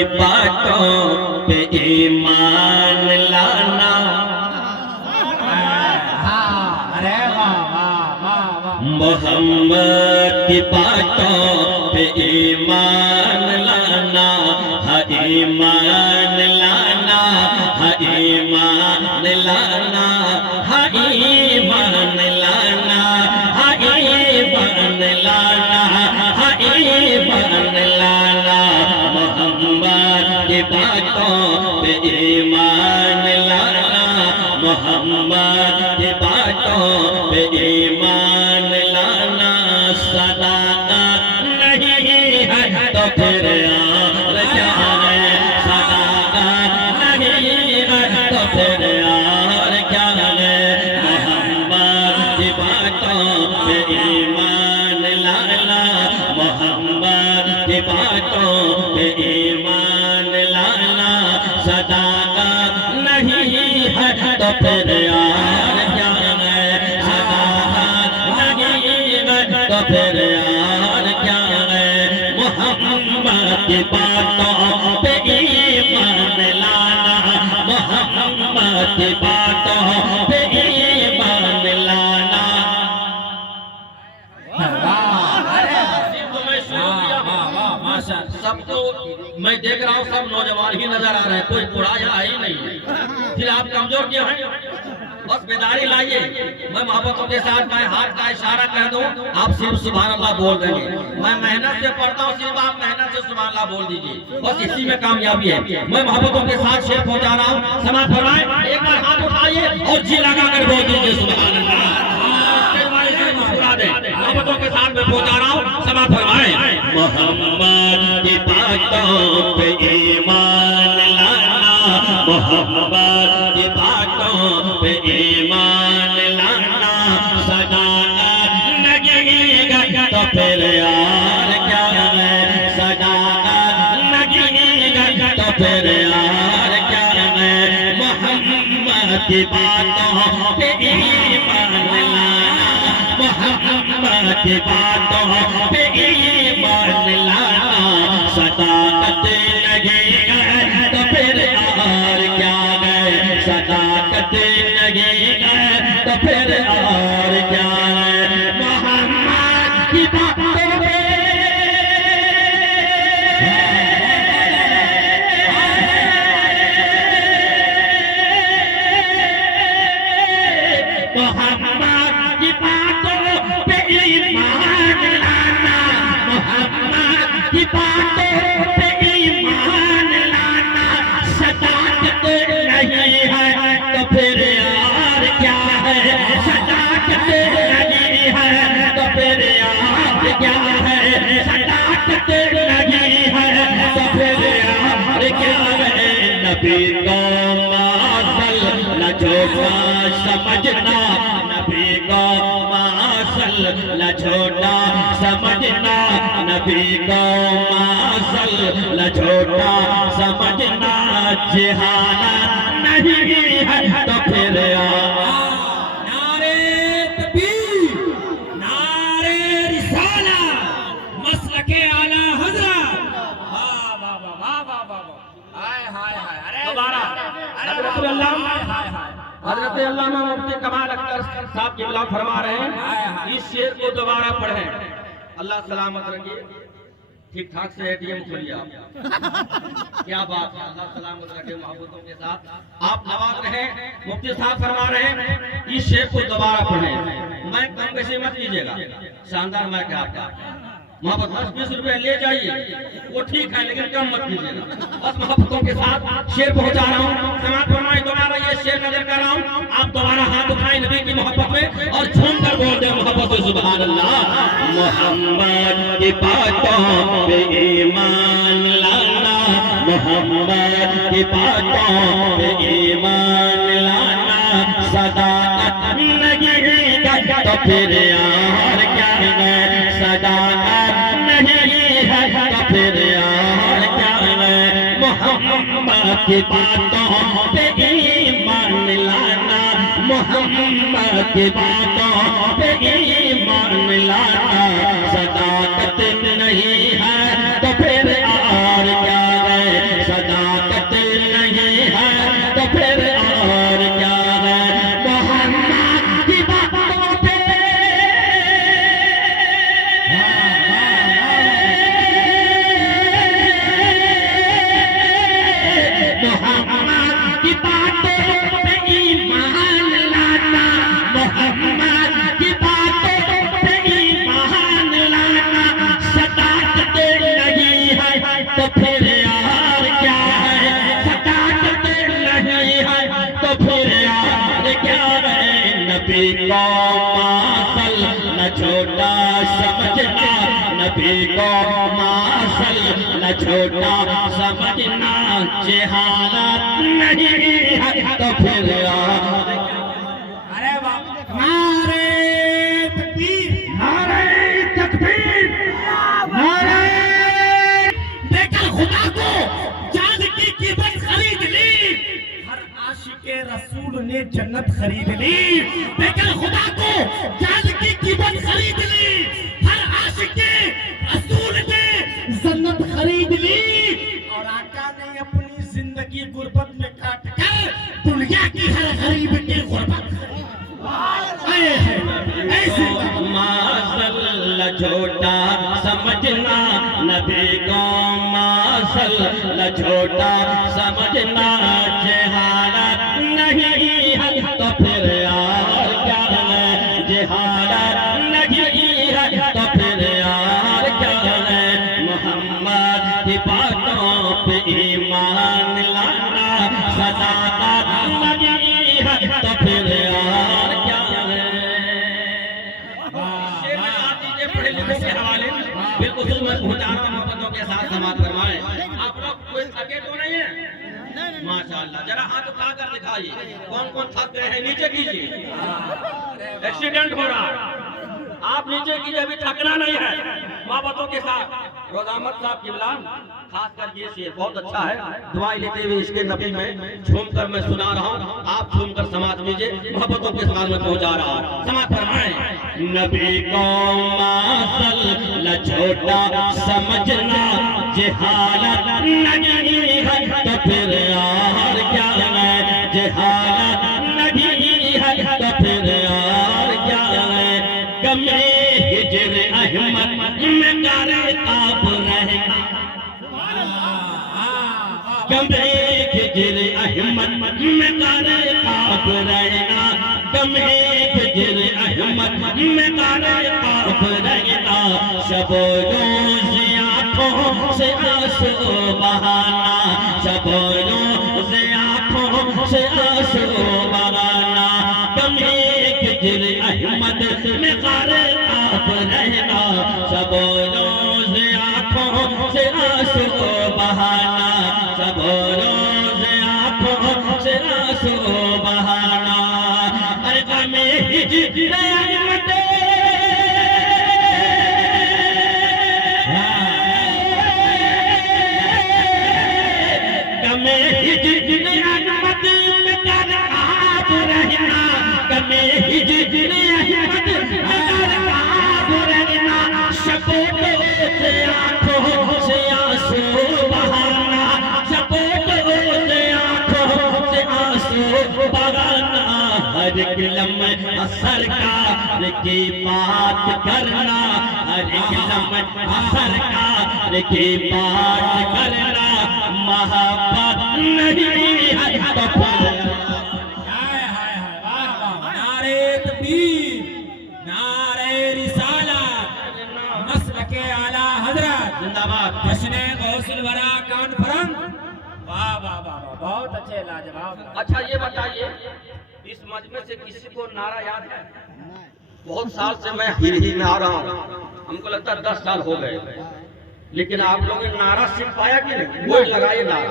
की बातों पे ईमान लाना। मोहम्मद की बातों पे ईमान लाना, हाँ ईमान लाना, हाँ ईमान लाना, हाँ ईमान लाना, हाँ ईमान लाना, हाँ ईमान लाना। मोहम्मद की बातों पे ईमान लाना, मोहम्मद की बातों पे ईमान लाना। सदाकत नहीं है तो फिर यार क्या है, सदाकत नहीं है तो फिर यार क्या है। मोहम्मद की बातों पे ईमान लाना, मोहम्मद की बातों पे ईमान लाना। सदाकत नहीं है तो फिर यार क्या है, सदाकत नहीं है तो फिर यार क्या है। मोहम्मद की बातों पे ईमान लाना, मोहम्मद की बातों पे ईमान लाना। सब तो मैं देख रहा हूँ, सब नौजवान ही नजर आ रहे हैं, कोई बूढ़ा यहाँ ही नहीं है। फिर आप कमजोर क्यों हैं? बस बेदारी लाइए। मैं मोहब्बतों के साथ मैं हाथ का इशारा कर दूं, आप सिर्फ सुभान अल्लाह बोल देंगे। मैं मेहनत से पढ़ता हूँ, सिर्फ आप मेहनत से सुभान अल्लाह बोल दीजिए, बस इसी में कामयाबी है। मैं मोहब्बतों के साथ शेर पहुंचा रहा हूँ, समाज फरमाए, एक बार हाथ उठाइए और जी लगा कर बोल दीजिए सुभान अल्लाह। मोहब्बतों के साथ मैं पहुंचा रहा हूँ, समाज फरमाए। मोहम्मद की बातों पे ईमान लाना, मोहम्मद की बातों पे ईमान लाना। सदाकत नहीं है तो फिर यार क्या है, सदाकत नहीं है तो फिर यार क्या है। मोहम्मद की बातों पे ईमान लाना, मोहम्मद की बातों पे ईमान लाना। सदाकत नहीं है तो फिर और क्या है, सदाकत नहीं है तो फिर और क्या है। मोहम्मद की बातों पे मोहम्मद की बातों पे ईमान लाना, मोहम्मद की बातों पे ईमान लाना। सदाकत नहीं है तो फिर यार क्या है, सदाकत नहीं है तो फिर यार क्या है, सदाकत नहीं है तो फिर यार क्या है। नबी को मासल न झूठा समझना, नबी को मासल न झूठा समझना, नबी को मासल न झूठा समझना। जहानत नहीं है तो फिर नारे तकबीर, नारे रिसाला, मसलके आला हज़रत। वाह वाह वाह वाह वाह वाह, हाय हाय हाय। अरे दोबारा हज़रत अल्लाह, हज़रत अल्लामा मुफ्ती कमाल अख्तर साहब क़िबला फरमा रहे हैं, इस शेर को दोबारा पढ़ें। अल्लाह सलामत रखिए, ठीक ठाक से एटीएम खोलिए आप। क्या बात है, अल्लाह सलामत रखे। मोहब्बतों के साथ आप नवाज रहे। मुफ्ती साहब फरमा रहे हैं, इस शेर को दोबारा पढ़ें। मैं कम बेशी मत कीजिएगा, शानदार मैं क्या आपका मोहब्बत 10-20 रुपए ले जाइए, वो ठीक है, लेकिन कम मत कीजिएगा। बस मोहब्बतों के साथ शेर पहुंचा रहा हूँ, समाज फरमाए। दोबारा ये शेर नजर कर रहा हूँ, आप दोबारा हाथ उठाए नबी की मोहब्बत में और झूम कर बोल दे मोहब्बत से सुभान अल्लाह। मोहम्मद की बातों पे ईमान लाना, मोहम्मद की बातों पे ईमान लाना। सदाकत नहीं है तो फिर यार क्या है, सदाकत नहीं है तो फिर यार क्या है। मोहम्मद की बातों पे ईमान लाना, मोहम्मद की बातों पे ईमान लाना। सदाकत नहीं है तो फिर और क्या है, तो फिर यार क्या है, सताते नहीं है तो फिर यार क्या है। नबी को मासल न छोटा समझना, नबी को मासल न छोटा समझना, जहालत नहीं है तो फिर यार। अरे वाह, नारे तकबीर, नारे तकबीर, नारे। देखा खुदा को चांद की कीमत खरीद ली, हर आशिके रसूल ने जन्नत खरीद ली। देखा खुदा को चांद की कीमत खरीद ली, हर आशिके रसूल ने जन्नत खरीद ली। और आका ने अपनी जिंदगी गुर्बत में काट कर दुनिया की हर गरीब की गुर्बत मासल छोटा समझना, नबी को मासल छोटा समझना, जहालत नहीं है तो फिर यार क्या है, जहालत नहीं है तो फिर यार क्या है। मोहम्मद की बातों पे ईमान लाना, सदाकत नहीं है तो फिर यार क्या है। पढ़े लिखे के हवाले बिल्कुल मैं पहुंचा रहा हूँ, मोहब्बतों के साथ समाप्त करवाएं। आप लोग कोई थके तो नहीं है? माशाअल्लाह, जरा हाथ उठा कर दिखाइए कौन कौन थक गए हैं, नीचे कीजिए। एक्सीडेंट हो रहा है, आप नीचे कीजिए, अभी थकना नहीं है। मोहब्बतों के साथ रोजामत साहब किबला खास कर ये शेर बहुत अच्छा है, दुआएं लेते हुए इसके नबी में झूमकर मैं सुना रहा हूँ, आप झूमकर समाप्त कीजिए। मोहब्बतों के साथ में पहुंचा रहा हूँ, समाप्त फरमाएं। नबी को मासल न छोटा समझना, जहालत नहीं है तो फिर यार क्या है, जहालत नहीं है तो फिर यार क्या है। गमे हिजर अहमद में गारे आप रहेगा, गमे हिजर अहमद में गारे आप रहेगा, गमे हिजर अहमद में गारे आप रहेगा। शब रोज आँखों से आंसू बहाना, शब रोज आँखों से आंसू बहाना, गमे हिजर अहमद में गारे आप रहना। सब रोज आँखों से आंसू बहाना, सब रोज आँखों से आंसू बहाना। अरे गमे हिजर अहमद, गमे हिजर अहमद में गारे आप रहना, गमे हिजर अहमद में गारे आप रहना। शबों से आँखों से आंसू बहाना, शबों से आँखों से आंसू बहाना। हर एक लम्हे सरकार की बात करना, हर एक लम्हे सरकार की बात करना, मोहब्बत नहीं है तो फिर। नारे तकबीर, नारे रिसालत, मसलके आला हजरत जिंदाबाद। जश्ने गौसुल वरा कॉन्फ्रेंस। वाह वाह वाह वाह, बहुत अच्छे, लाजवाब। अच्छा ये बताइए, इस मजमे से किसी को नारा याद है? बहुत साल से मैं ही में आ रहा हूँ, हमको लगता है 10 साल हो गए, लेकिन आप लोगों ने नारा सीख पाया कि नहीं? वो लगाइए नारा,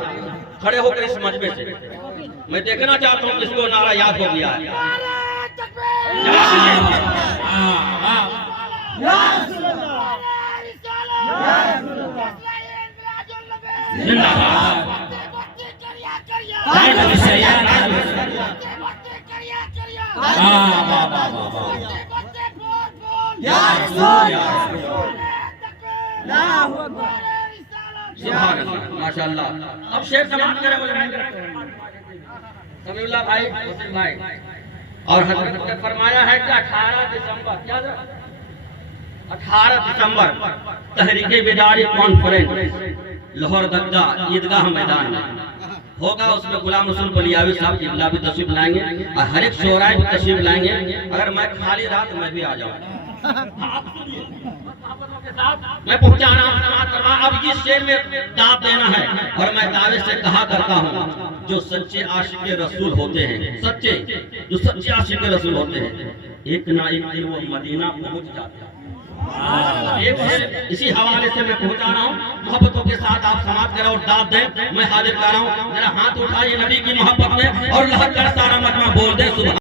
खड़े होकर इस मजमे से मैं देखना चाहता हूँ किसको नारा याद हो गया है। माशाअल्लाह। अब शेर समाप्त करें समीउल्लाह भाई, हुसैन भाई। और हजरत ने फरमाया है कि 18 दिसंबर, क्या 18 दिसंबर तहरीके बेदारी कॉन्फ्रेंस लाहौर दग्गा ईदगाह मैदान में होगा। उसमें गुलाम रसूल बलियावी साहब किबला भी तशरीफ लाएंगे और हर एक शोराय भी तशरीफ लाएंगे। अगर मैं खाली रात मैं भी आ जाऊँ, मैं पहुंचा रहा हूं समाज करवा। अब इस शेर में दाद देना है और मैं दावे से कहा करता हूं जो सच्चे आशिक रसूल होते हैं, जो सच्चे आशिक रसूल होते हैं, एक ना एक दिन वो मदीना पहुंच जाते हैं। एक शेर इसी हवाले से मैं पहुंचा रहा हूं। मोहब्बतों के साथ आप समाज करें और दाद दें। मैं हाजिर कर रहा हूं, मेरा हाथ उठाइए नबी की मोहब्बत में और लहर कर सारा मजमा बोल दे सुभान